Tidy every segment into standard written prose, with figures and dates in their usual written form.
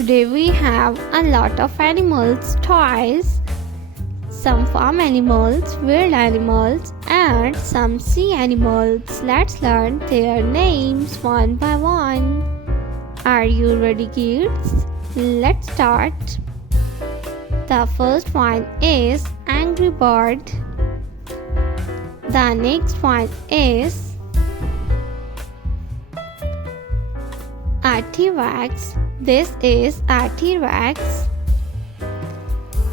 Today we have a lot of animals, toys, some farm animals, wild animals, and some sea animals. Let's learn their names one by one. Are you ready, kids? Let's start. The first one is Angry Bird. The next one is a T-Rex. This is a T-Rex.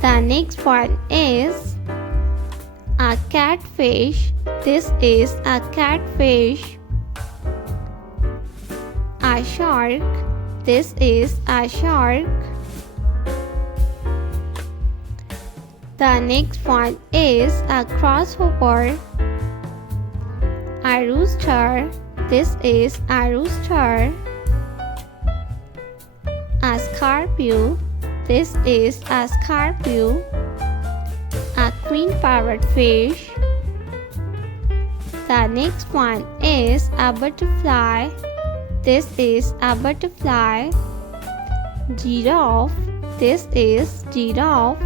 The next one is a catfish. This is a catfish. A shark. This is a shark. The next one is a grasshopper. A rooster. This is a rooster. A scorpio. This is a scorpio. A queen parrotfish. The next one is a butterfly. This is a butterfly. Giraffe. This is giraffe.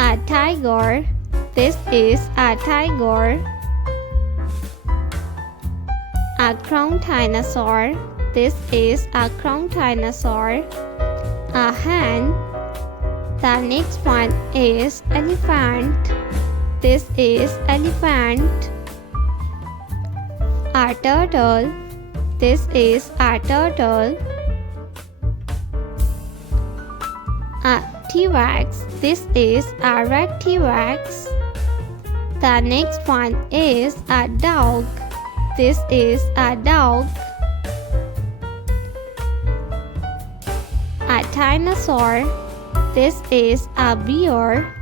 A tiger. This is a tiger. A crowned dinosaur. This is a crowned dinosaur. A hen. The next one is elephant. This is elephant. A turtle. This is a turtle. A T-Rex. This is a red T-Rex. The next one is a dog. This is a dog. A dinosaur. This is a bear.